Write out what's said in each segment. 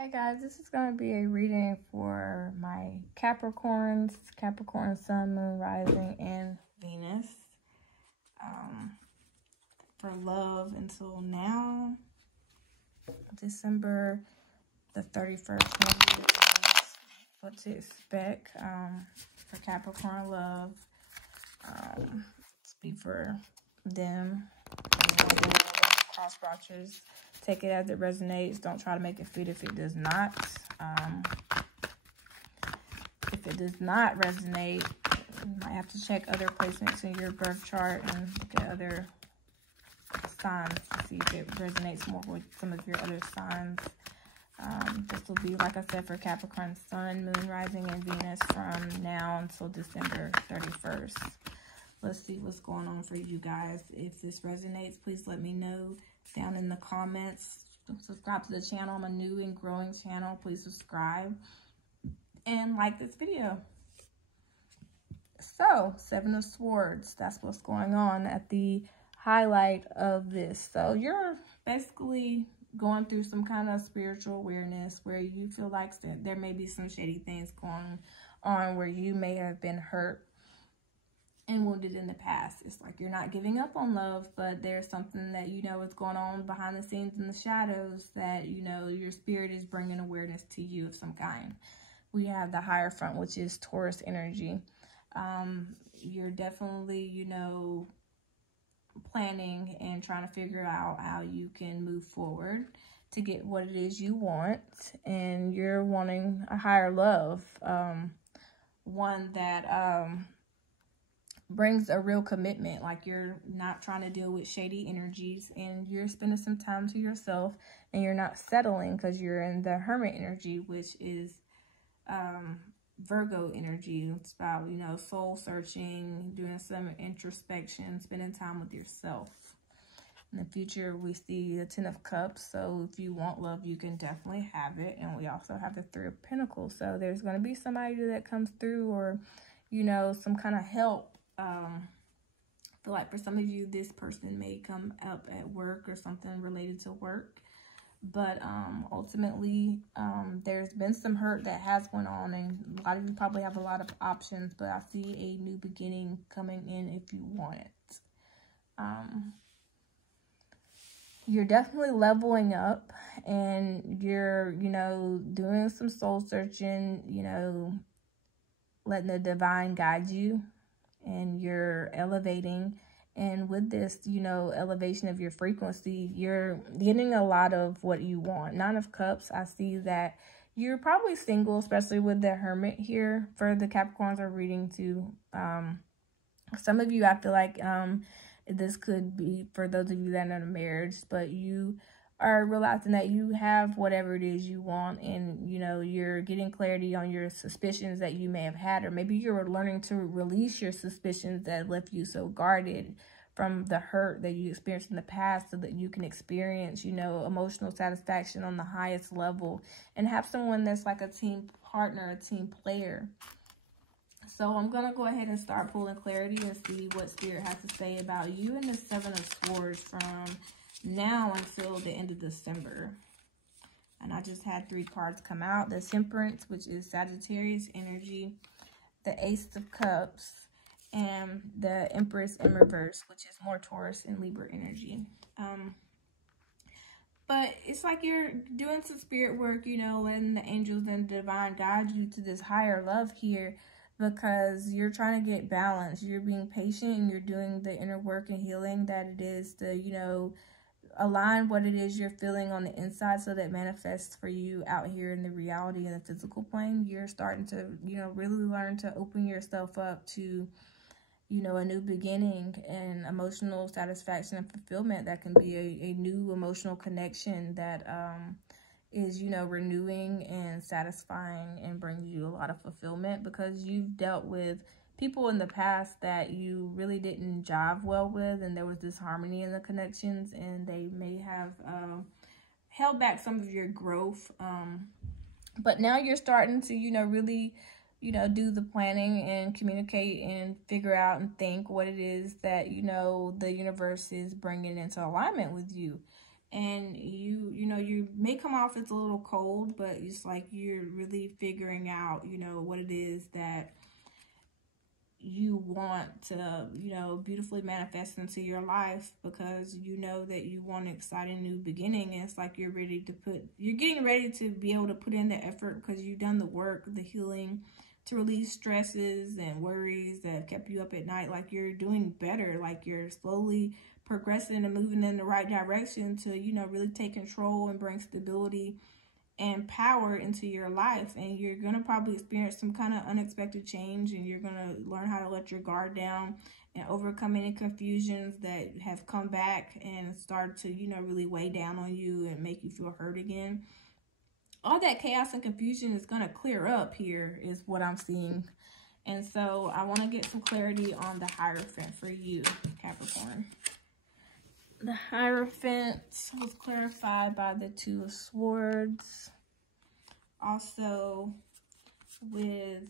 Hey guys, this is going to be a reading for my Capricorns, Capricorn Sun, Moon, Rising, and Venus. For love until now, December the 31st, what to expect for Capricorn love. Speak for them. Cross watchers. Take it as it resonates. Don't try to make it fit if it does not. If it does not resonate, you might have to check other placements in your birth chart and look at other signs to see if it resonates more with some of your other signs. This will be, like I said, for Capricorn Sun, Moon, Rising, and Venus from now until December 31st. Let's see what's going on for you guys. If this resonates, please let me know down in the comments. Subscribe to the channel. I'm a new and growing channel. Please subscribe and like this video. So, Seven of Swords. That's what's going on at the highlight of this. So, you're basically going through some kind of spiritual awareness where you feel like there may be some shady things going on where you may have been hurt and wounded in the past. It's like you're not giving up on love, but there's something that you know is going on behind the scenes in the shadows that, you know, your spirit is bringing awareness to you of some kind. We have the higher front, which is Taurus energy. You're definitely, you know, planning and trying to figure out how you can move forward to get what it is you want, and you're wanting a higher love, one that brings a real commitment. Like you're not trying to deal with shady energies, and you're spending some time to yourself, and you're not settling because you're in the Hermit energy, which is Virgo energy. It's about, you know, soul searching, doing some introspection, spending time with yourself. In the future, we see the 10 of Cups. So if you want love, you can definitely have it. And we also have the 3 of Pentacles. So there's going to be somebody that comes through, or, you know, some kind of help. I feel like for some of you, this person may come up at work or something related to work. But ultimately, there's been some hurt that has went on, and a lot of you probably have a lot of options, but I see a new beginning coming in if you want it. You're definitely leveling up, and you're, you know, doing some soul searching, you know, letting the divine guide you, and you're elevating. And with this, you know, elevation of your frequency, you're getting a lot of what you want. 9 of Cups, I see that you're probably single, especially with the Hermit here. For the Capricorns are reading to some of you, I feel like this could be for those of you that are in a marriage, but you are realizing that you have whatever it is you want, and, you know, you're getting clarity on your suspicions that you may have had, or maybe you're learning to release your suspicions that left you so guarded from the hurt that you experienced in the past, so that you can experience, you know, emotional satisfaction on the highest level and have someone that's like a team partner, a team player. So I'm going to go ahead and start pulling clarity and see what Spirit has to say about you and the 7 of Swords from now until the end of December. And I just had 3 cards come out. The Temperance, which is Sagittarius energy, the Ace of Cups, and the Empress in reverse, which is more Taurus and Libra energy. But it's like you're doing some spirit work, you know, letting the angels and the divine guide you to this higher love here, because you're trying to get balance. You're being patient, and you're doing the inner work and healing that it is to, you know, align what it is you're feeling on the inside so that manifests for you out here in the reality and the physical plane. You're starting to, you know, really learn to open yourself up to, you know, a new beginning and emotional satisfaction and fulfillment that can be a new emotional connection that is, you know, renewing and satisfying and brings you a lot of fulfillment, because you've dealt with people in the past that you really didn't jive well with, and there was disharmony in the connections, and they may have held back some of your growth. But now you're starting to, you know, really, you know, do the planning and communicate and figure out and think what it is that, you know, the universe is bringing into alignment with you. And you know, you may come off as a little cold, but it's like you're really figuring out, you know, what it is that you want to, you know, beautifully manifest into your life, because you know that you want an exciting new beginning. And it's like you're getting ready to be able to put in the effort, because you've done the work, the healing, to release stresses and worries that have kept you up at night. Like you're doing better, like you're slowly progressing and moving in the right direction to, you know, really take control and bring stability and power into your life. And you're going to probably experience some kind of unexpected change, and you're going to learn how to let your guard down and overcome any confusions that have come back and start to, you know, really weigh down on you and make you feel hurt again. All that chaos and confusion is going to clear up here, is what I'm seeing. And so I want to get some clarity on the Hierophant for you, Capricorn. The Hierophant was clarified by the Two of Swords. Also with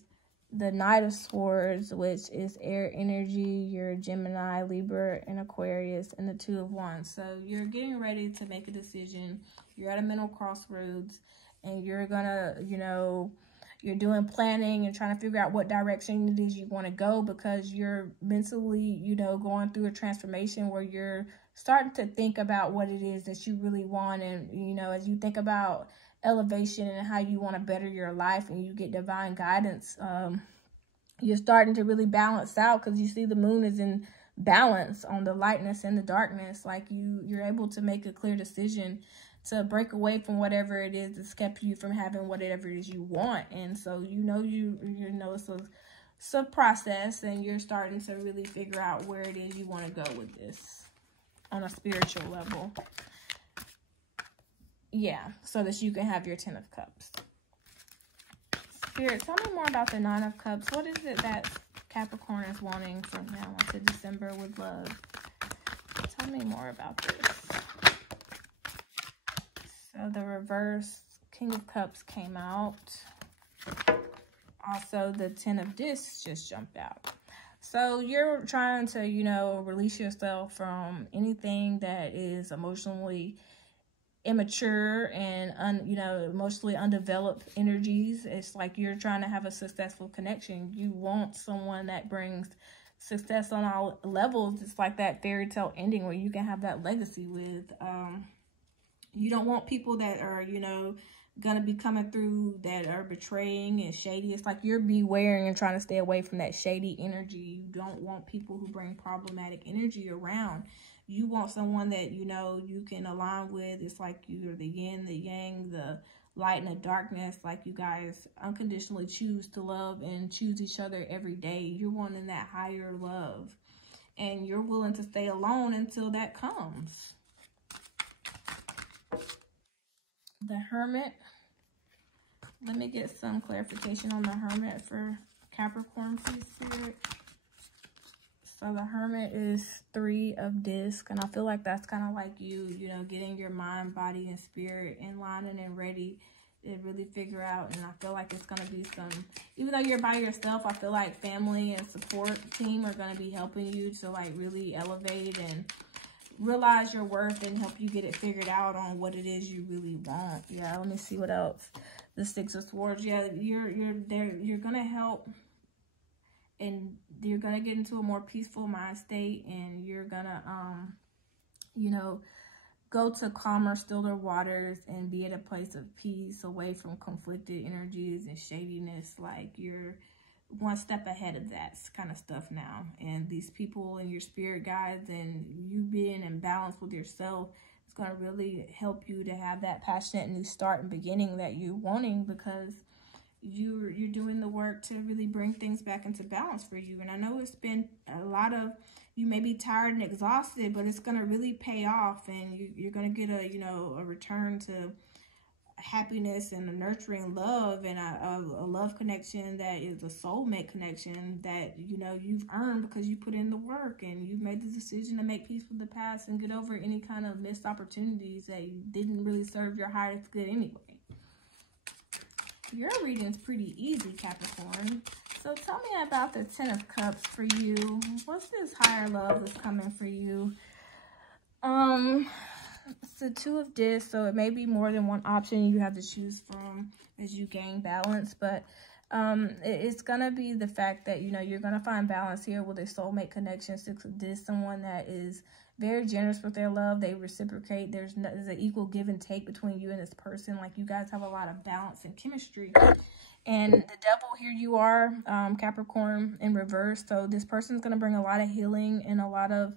the Knight of Swords, which is air energy, you're Gemini, Libra, and Aquarius, and the Two of Wands. So you're getting ready to make a decision. You're at a mental crossroads, and you're gonna, you know, you're doing planning and trying to figure out what direction it is you want to go, because you're mentally, you know, going through a transformation where you're starting to think about what it is that you really want. And, you know, as you think about elevation and how you want to better your life, and you get divine guidance, you're starting to really balance out, because you see the moon is in balance on the lightness and the darkness. Like you're able to make a clear decision to break away from whatever it is that's kept you from having whatever it is you want. And so, you know, you know, it's a process, and you're starting to really figure out where it is you want to go with this on a spiritual level. Yeah, so that you can have your 10 of Cups. Spirit, tell me more about the 9 of Cups. What is it that Capricorn is wanting from now to December with love? Tell me more about this. So the reverse King of Cups came out. Also, the 10 of Discs just jumped out. So you're trying to, you know, release yourself from anything that is emotionally immature and, you know, emotionally undeveloped energies. It's like you're trying to have a successful connection. You want someone that brings success on all levels. It's like that fairy tale ending where you can have that legacy with. You don't want people that are, you know, gonna be coming through that are betraying and shady. It's like you're bewaring and trying to stay away from that shady energy. You don't want people who bring problematic energy around. You want someone that, you know, you can align with. It's like you're the yin, the yang, the light and the darkness. Like you guys unconditionally choose to love and choose each other every day. You're wanting that higher love, and you're willing to stay alone until that comes. The Hermit. Let me get some clarification on the Hermit for Capricorn, please, Spirit. So the Hermit is 3 of Discs, and I feel like that's kind of like you know, getting your mind, body, and spirit in line and ready to really figure out. And I feel like it's going to be some, even though you're by yourself, I feel like family and support team are going to be helping you to like really elevate and realize your worth and help you get it figured out on what it is you really want. Yeah, let me see what else. The 6 of Swords. Yeah, you're there. You're gonna help, and you're gonna get into a more peaceful mind state, and you're gonna you know, go to calmer, stiller waters and be at a place of peace, away from conflicted energies and shadiness. Like you're one step ahead of that kind of stuff now. And these people and your spirit guides and you being in balance with yourself, it's going to really help you to have that passionate new start and beginning that you're wanting, because you're doing the work to really bring things back into balance for you. And I know it's been a lot of, you may be tired and exhausted, but it's going to really pay off, and you're going to get a, you know, a return to happiness and a nurturing love, and a love connection that is a soulmate connection that, you know, you've earned because you put in the work and you've made the decision to make peace with the past and get over any kind of missed opportunities that didn't really serve your highest good anyway. Your reading's pretty easy, Capricorn. So tell me about the 10 of Cups for you. What's this higher love that's coming for you? it's the Two of Discs, so it may be more than one option you have to choose from as you gain balance. But it's going to be the fact that, you know, you're going to find balance here with a soulmate connection. Six of Discs, someone that is very generous with their love. They reciprocate. There's an equal give and take between you and this person. Like, you guys have a lot of balance and chemistry. And the Devil, here you are, Capricorn in reverse. So this person's going to bring a lot of healing and a lot of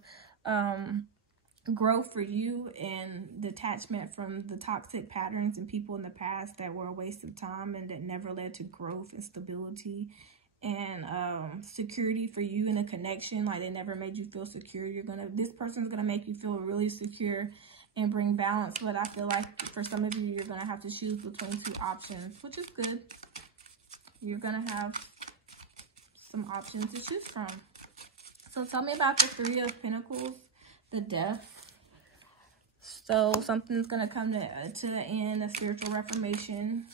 growth for you, and detachment from the toxic patterns and people in the past that were a waste of time and that never led to growth and stability and security for you in a connection. Like, they never made you feel secure. This person's gonna make you feel really secure and bring balance. But I feel like for some of you, you're gonna have to choose between two options, which is good. You're gonna have some options to choose from. So tell me about the Three of Pentacles, the Death. So something's going to come to the end, a spiritual reformation,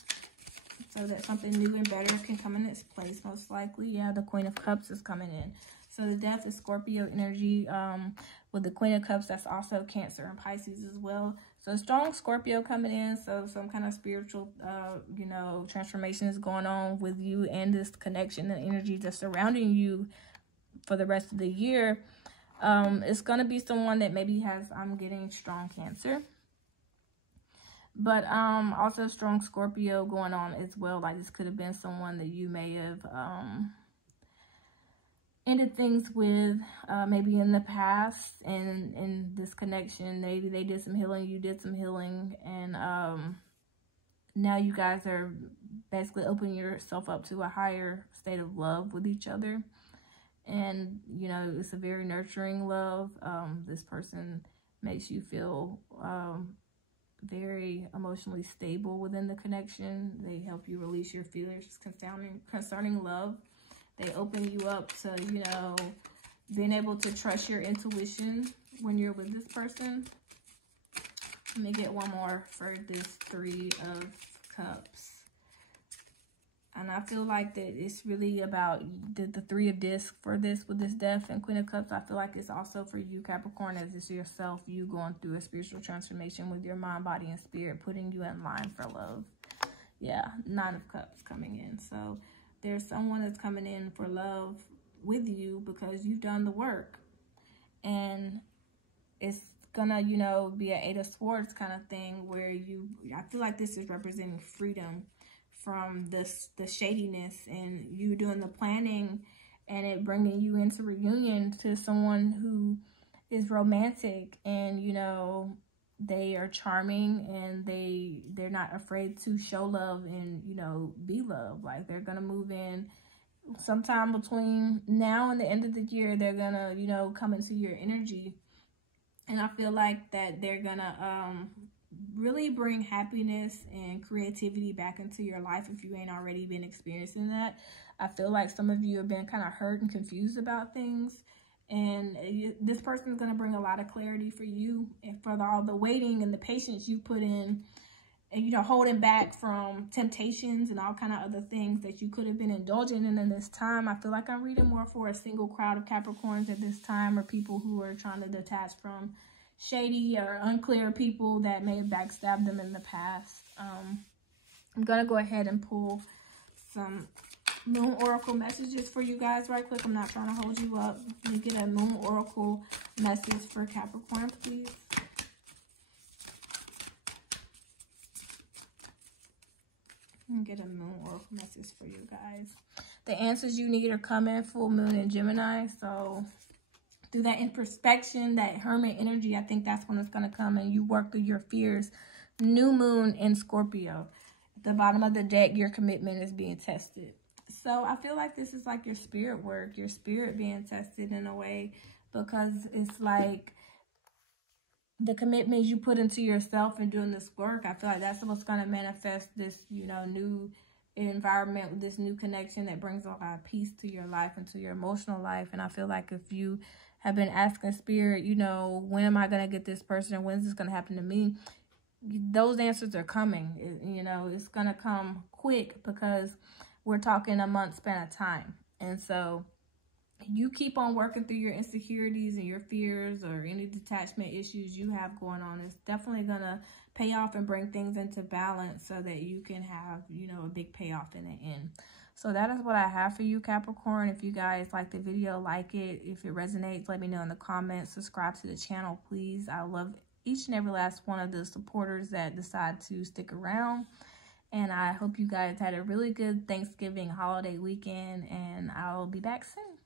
so that something new and better can come in its place, most likely. Yeah, the Queen of Cups is coming in. So the Death is Scorpio energy. With the Queen of Cups, that's also Cancer and Pisces as well. So strong Scorpio coming in. So some kind of spiritual, you know, transformation is going on with you and this connection and energy that's surrounding you for the rest of the year. It's going to be someone that maybe has, I'm getting strong Cancer, but also strong Scorpio going on as well. Like, this could have been someone that you may have ended things with maybe in the past, and in this connection, maybe they did some healing, you did some healing, and now you guys are basically opening yourself up to a higher state of love with each other. And, you know, it's a very nurturing love. This person makes you feel very emotionally stable within the connection. They help you release your feelings concerning love. They open you up to, you know, being able to trust your intuition when you're with this person. Let me get one more for this Three of Cups. And I feel like that it's really about the Three of Discs for this, with this Death and Queen of Cups. I feel like it's also for you, Capricorn, as it's yourself, you going through a spiritual transformation with your mind, body, and spirit, putting you in line for love. Yeah, Nine of Cups coming in. So there's someone that's coming in for love with you because you've done the work. And it's gonna, you know, be an Eight of Swords kind of thing where I feel like this is representing freedom from the shadiness, and you doing the planning and it bringing you into reunion to someone who is romantic, and, you know, they are charming, and they're not afraid to show love and, you know, be loved. Like, they're gonna move in sometime between now and the end of the year. They're gonna, you know, come into your energy, and I feel like that they're gonna really bring happiness and creativity back into your life if you ain't already been experiencing that. I feel like some of you have been kind of hurt and confused about things, and this person is going to bring a lot of clarity for you, and for all the waiting and the patience you put in, and, you know, holding back from temptations and all kind of other things that you could have been indulging in this time. I feel like I'm reading more for a single crowd of Capricorns at this time, or people who are trying to detach from shady or unclear people that may have backstabbed them in the past. I'm gonna go ahead and pull some Moon Oracle messages for you guys right quick. I'm not trying to hold you up. Let me get a Moon Oracle message for Capricorn, please. Get a Moon Oracle message for you guys. The answers you need are coming, full moon in Gemini. So through that introspection, that hermit energy, I think that's when it's going to come, and you work through your fears. New moon in Scorpio. At the bottom of the deck, your commitment is being tested. So I feel like this is like your spirit work, your spirit being tested in a way, because it's like the commitment you put into yourself and doing this work. I feel like that's what's going to manifest this, you know, new environment, with this new connection that brings a lot of peace to your life and to your emotional life. And I feel like if you have been asking spirit, you know, when am I going to get this person, or when is this going to happen to me? Those answers are coming. You know, it's going to come quick, because we're talking a month span of time. And so you keep on working through your insecurities and your fears or any detachment issues you have going on. It's definitely going to pay off and bring things into balance so that you can have, you know, a big payoff in the end. So that is what I have for you, Capricorn. If you guys like the video, like it. If it resonates, let me know in the comments. Subscribe to the channel, please. I love each and every last one of the supporters that decide to stick around. And I hope you guys had a really good Thanksgiving holiday weekend, and I'll be back soon.